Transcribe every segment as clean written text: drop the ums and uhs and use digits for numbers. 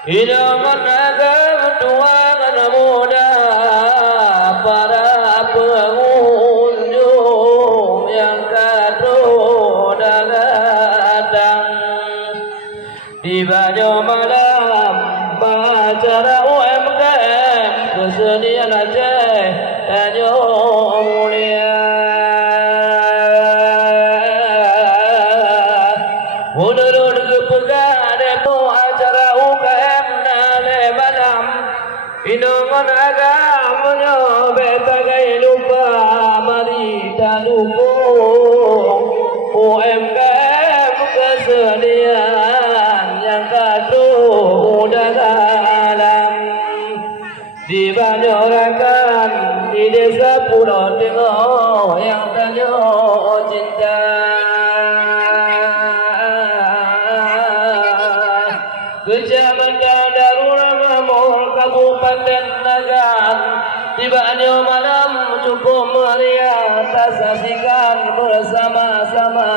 Hidangan agama tuangan muda para pengunjung yang katroda datang di baju malam acara UMKM kesenian Aceh Tanjung Mulia. Menurut kepegang demo acara UKM nale malam hidangan agamanya beta gaya lupa mari tak dukung UMKM kesenian yang katroda dalam dibanyorkan di desa Pulau Tengah yang tanjung cinta. Kecamatan Darul Mamul Kabupaten Nagan tibanya malam cukup meriah tak saksikan bersama-sama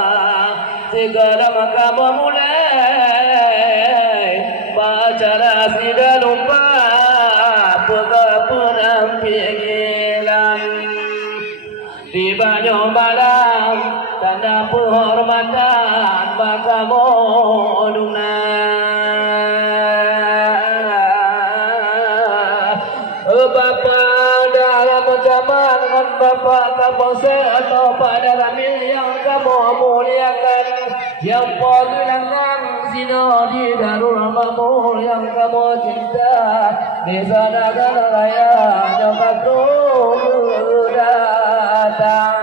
segera maka memulai acara tidak lupa penampilan tibanya malam tanda penghormatan maka modunan Bapa dalam zaman dengan Bapa Kapolsek atau pada ramil yang kamu muliakan yang penghilangan zina di Darul Mamul yang kamu cinta desa Nagan Raya yang datang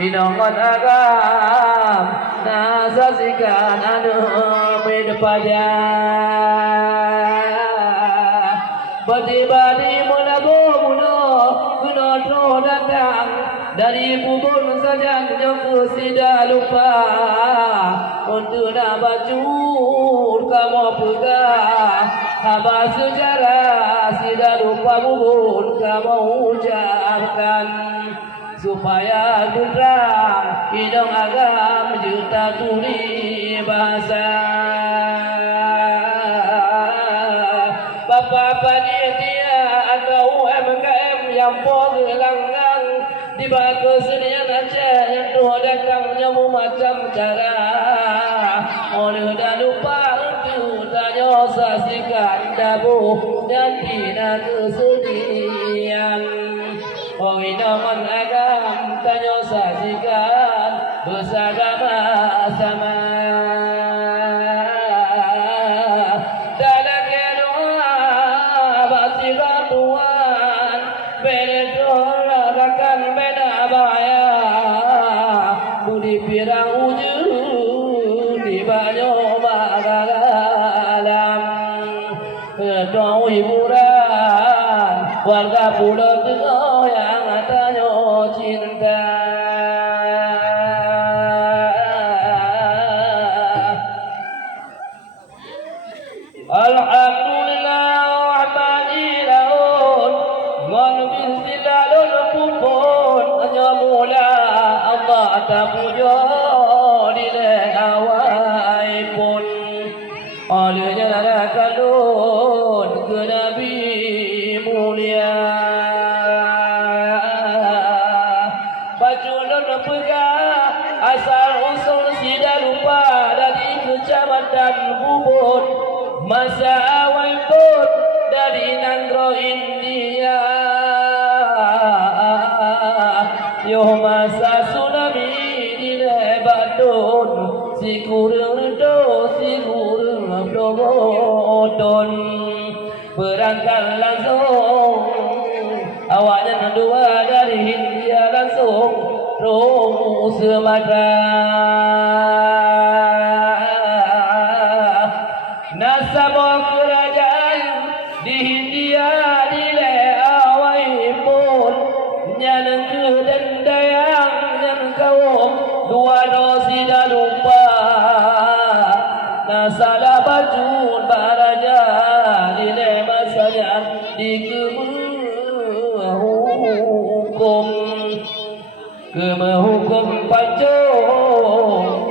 hidangan agam nasaksikan anu berdepan Badi-badi mula-mula kena datang dari bubur saja jauh tidak lupa untuk nak bacur kamu pegang habis sejarah tidak lupa bubur kamu ucapkan supaya terang hidung agam juta tuli bahasa Bapak panitia atau UMKM yang penghilangan di bawah kesenian Aceh yang tuh datangnya macam cara oleh dan lupa untuk tanya saksikan dabu dan tidak kesedihan hidangan agam tanya saksikan bersama-sama Tuhan berdoakan beda baya budi pirang wujud di banyak magalam doa hiburan warga Pulau Tengah yang tanya cinta Alhamdulillah Allah tak puja dile awai pun olehnya lara kalun ke Nabi mulia paculun pegang asal usul tidak lupa dari kecamatan Bubur masa awai pun dari Nangro India yo masa tsunami di Lebanon si kurang promoton berangkat langsung awalnya dua dari India langsung terus Sumatera nasabah kerajaan di India di Leawai pun nyaneng dan dayang yang kaum dua dosi dah lupa nasalah bajun baraja di masanya di kemuhukum panjang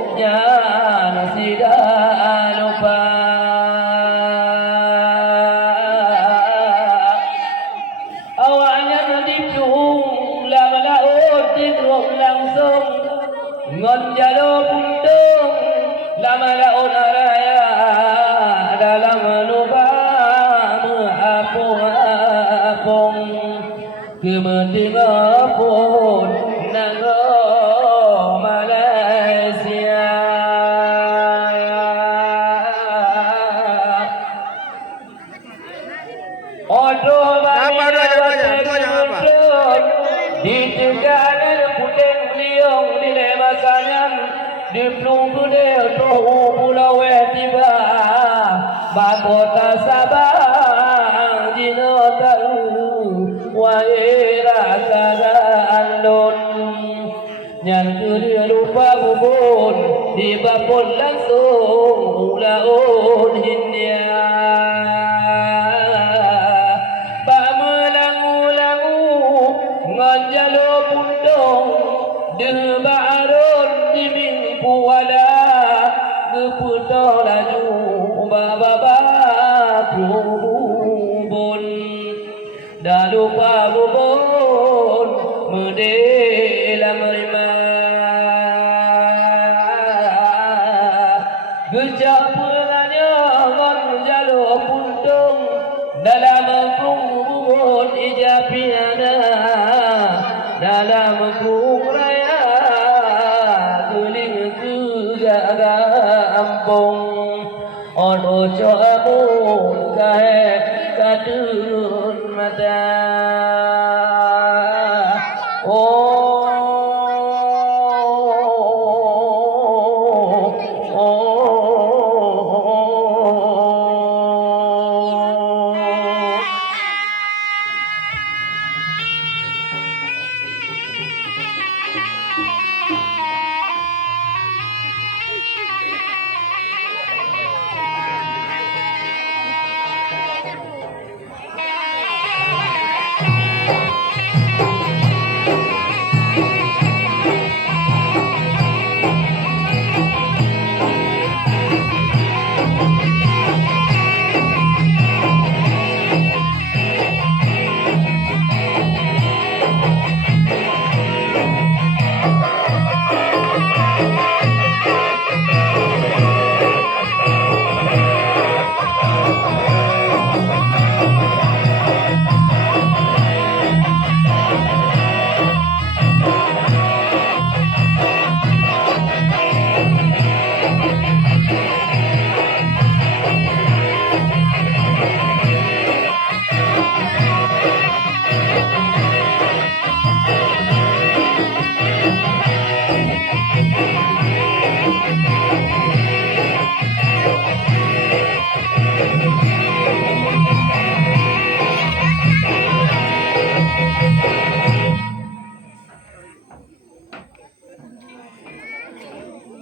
bapun langsung ulaun hindia Pak melangu-langu nganjalo pundong de barun di minggu wala geputo laju baba bubun dah lupa bubun medela merima gejak pulangnya nganjalo pundong dalam bubun ijapiana dalam kung raya geling kegaga ampung ono coamun kahe kadun mata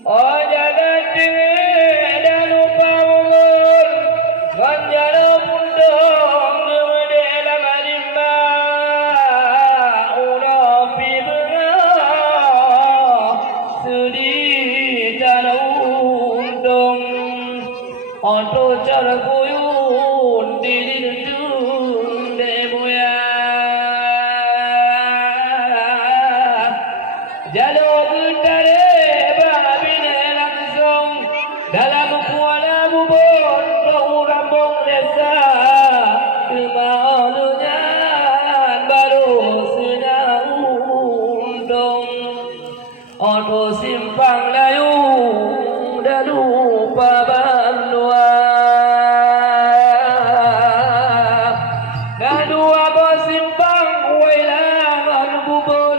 Oh jangan dah lupa umur ganjara pundong gemedela malimba urapi benga sedih tanah undong onto cara kuyun didindung demoya jalo gutare dalam kuala bubun kau rambung desa kemalunya baru sedang undung oto simpang layu dah lupa bandua dah dua bos simpang wailangan bubun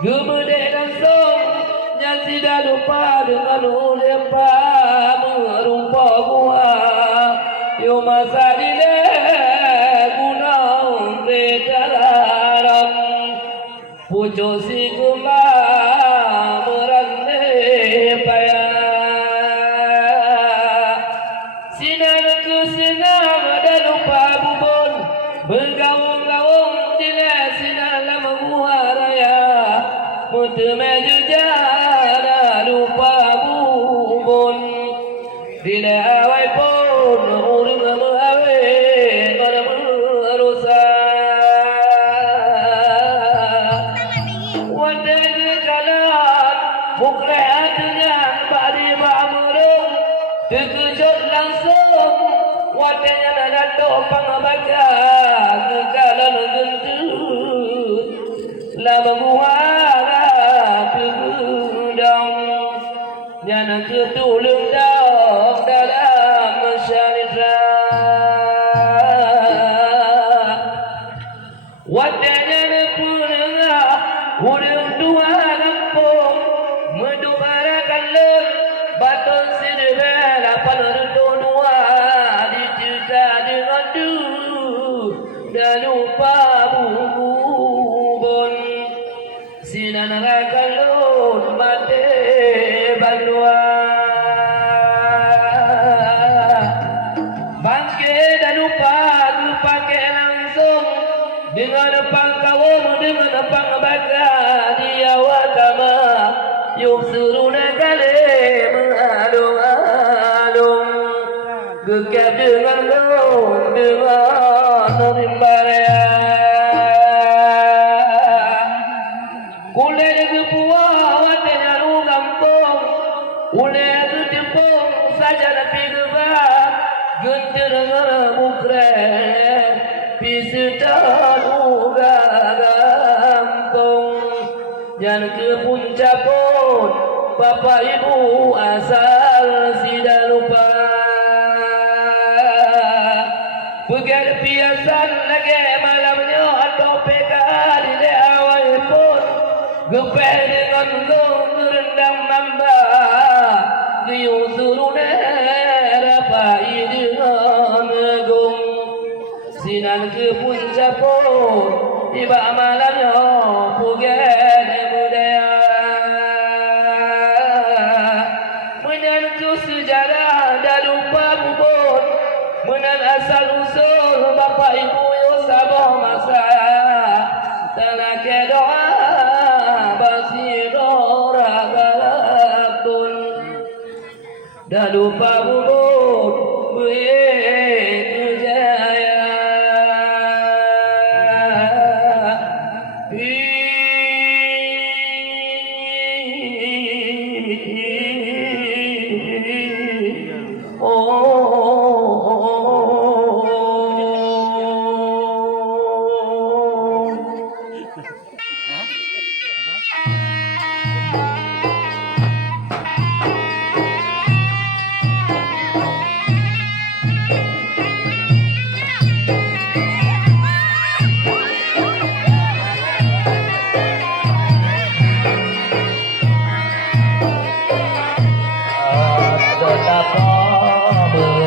gemede langsung nyansi dah lupa dengan ulepa merupa gua yo masa dile guna redalam pujo si guma merane paya sinan ke sinan ada lupa bubun bergaung-gaung dile sinan lama gua raya mutemeja jana lupa bubun dile awai pun urung mengawe kalau merusak wadai kalan mukre hatinya badi ba'amurung terkejut langsung wadainya ada topang baca kekalan gentut lama buara pegudang nyana ketulung dalam masyarakat wadanya nepuranga urung dua lampung menduarakan lem baton sidebel apal redonua dicerita dengan du dan lupa bubun lapang baka dia wakama yusruna kale mengalung-alung gegap dengan gaun dengan rimbaraya kulen kepuah watenya lu kampung kulen ketepung saja tapi gebak genter ngerebukre pisita luga kampung jangan ke puncak pun bapak ibu asal tidak lupa Pegang piasan lagi malamnya atau pekal di awal pun gepeh dengan gong rendang nambah diusurune rapai dengan gong sinan ke puncak pun tiba malamnya pegang budaya menyentuh sejarah dah lupa bubur menan asal usul bapak ibu yo sabah masa telah ke doa basiro ragalakun dah lupa bubur begitu jaya betapa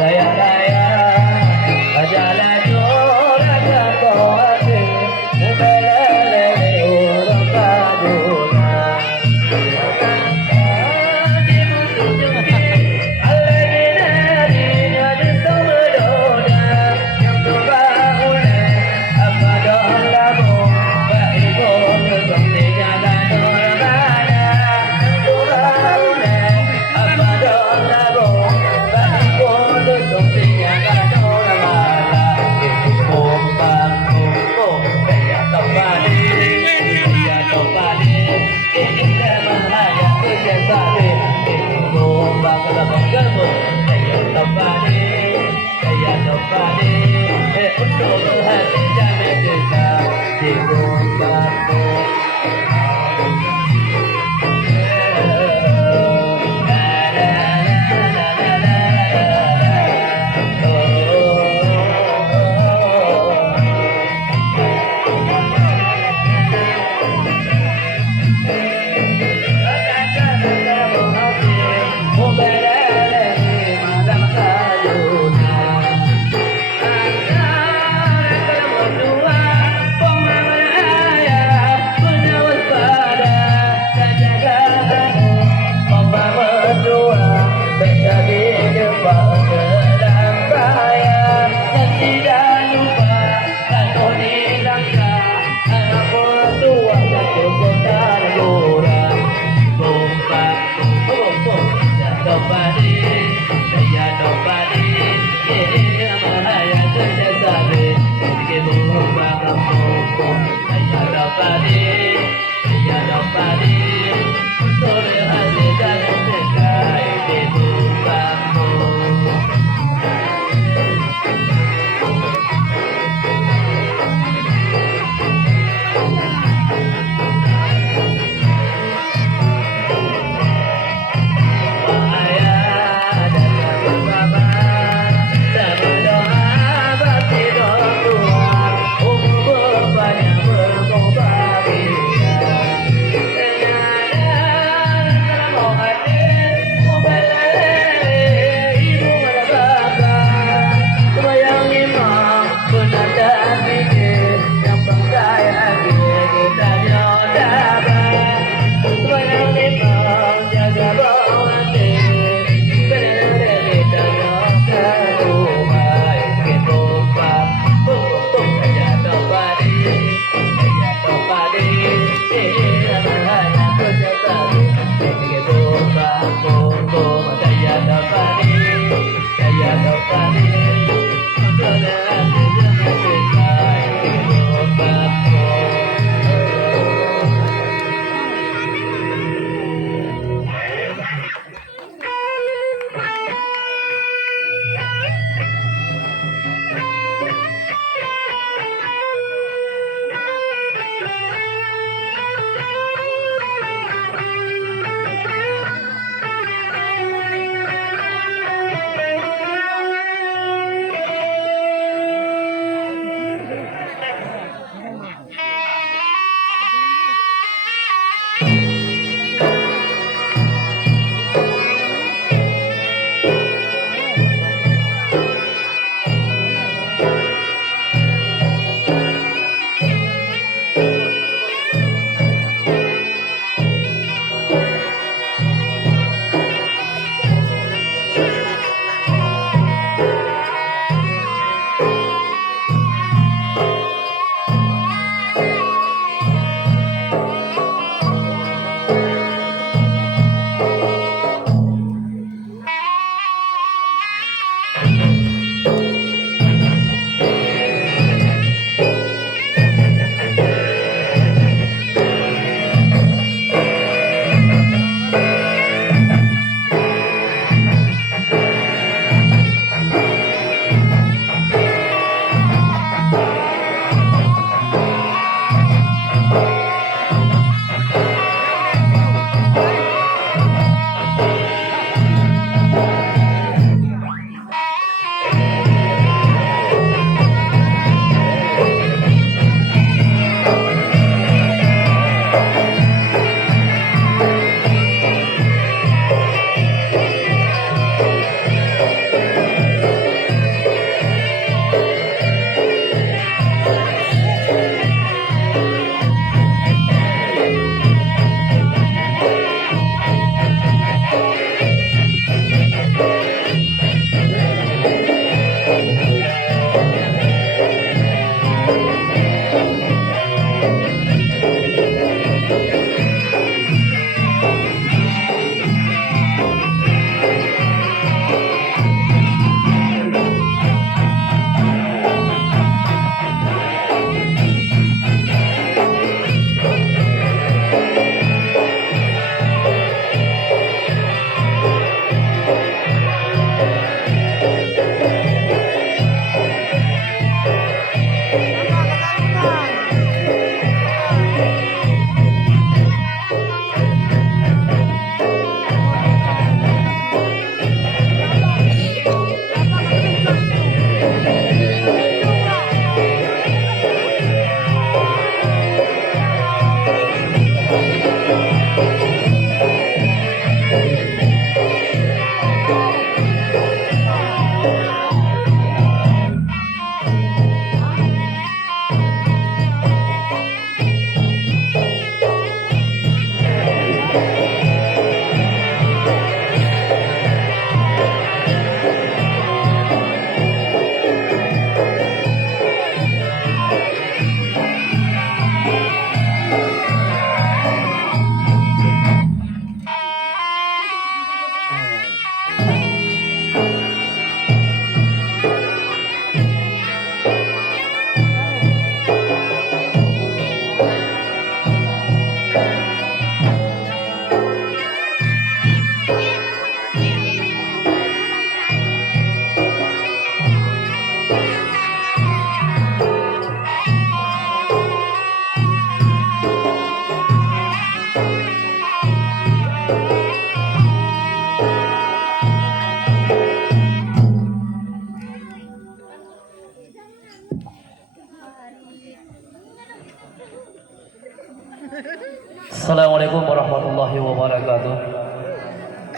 Assalamualaikum warahmatullahi wabarakatuh.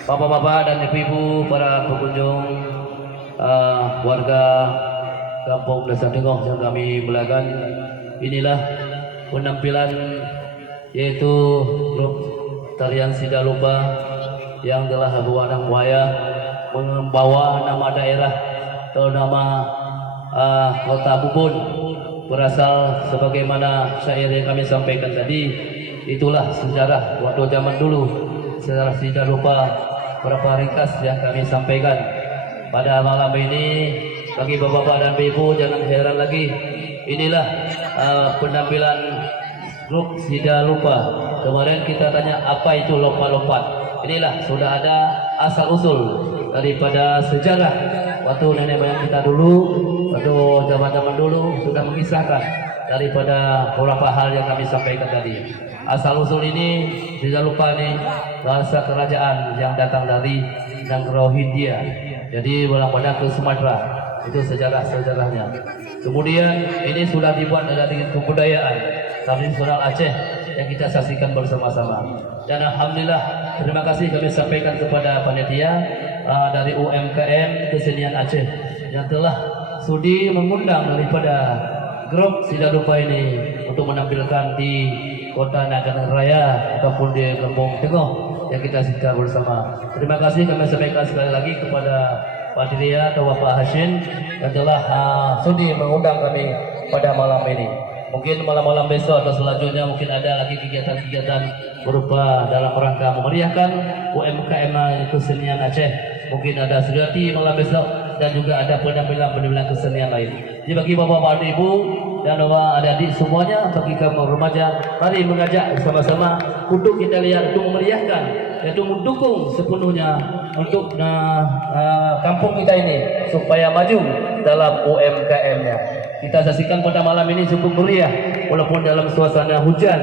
Bapak-bapak dan ibu-ibu, para pengunjung, warga Kampung Desa Tengok yang kami belakan, inilah penampilan yaitu grup tarian Sidalupa yang telah berwarna buaya membawa nama daerah atau nama kota Bubun, berasal sebagaimana syair yang kami sampaikan tadi. Itulah sejarah waktu zaman dulu, sejarah Sidalupa, berapa ringkas yang kami sampaikan pada malam ini. Bagi bapak-bapak dan ibu, jangan heran lagi, inilah penampilan grup Sidalupa. Kemarin kita tanya apa itu lompat-lompat. Inilah sudah ada asal usul daripada sejarah waktu nenek moyang kita dulu, waktu zaman-zaman dulu sudah mengisahkan daripada beberapa hal yang kami sampaikan tadi. Asal usul ini tidak lupa nih, bahasa kerajaan yang datang dari negara Hindia. Jadi pada ke Sumatera, itu sejarah-sejarahnya. Kemudian ini sudah dibuat dari kebudayaan tradisional Aceh yang kita saksikan bersama-sama. Dan alhamdulillah, terima kasih kami sampaikan kepada panitia dari UMKM Kesenian Aceh yang telah sudi mengundang daripada grup Sidalupa ini untuk menampilkan di Kota Nagan Raya ataupun di Kampung Tengok yang kita saksikan bersama. Terima kasih kami sampaikan sekali lagi kepada Pak Diria atau Bapak Hashim yang telah sudi mengundang kami pada malam ini. Mungkin malam-malam besok atau selanjutnya mungkin ada lagi kegiatan-kegiatan berupa dalam rangka memeriahkan UMKM Kesenian Aceh. Mungkin ada suriati malam besok dan juga ada penampilan-penampilan kesenian lain. Jadi bagi bapak-bapak dan ibu dan adik-adik semuanya, bagi kaum remaja, mari mengajak bersama-sama untuk kita lihat, untuk memeriahkan, yaitu mendukung sepenuhnya untuk kampung kita ini supaya maju dalam UMKM-nya. Kita saksikan pada malam ini cukup meriah walaupun dalam suasana hujan,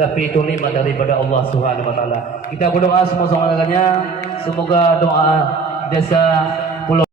tapi itu nikmat daripada Allah Subhanahu wa taala. Kita berdoa semua-semuanya, semoga doa desa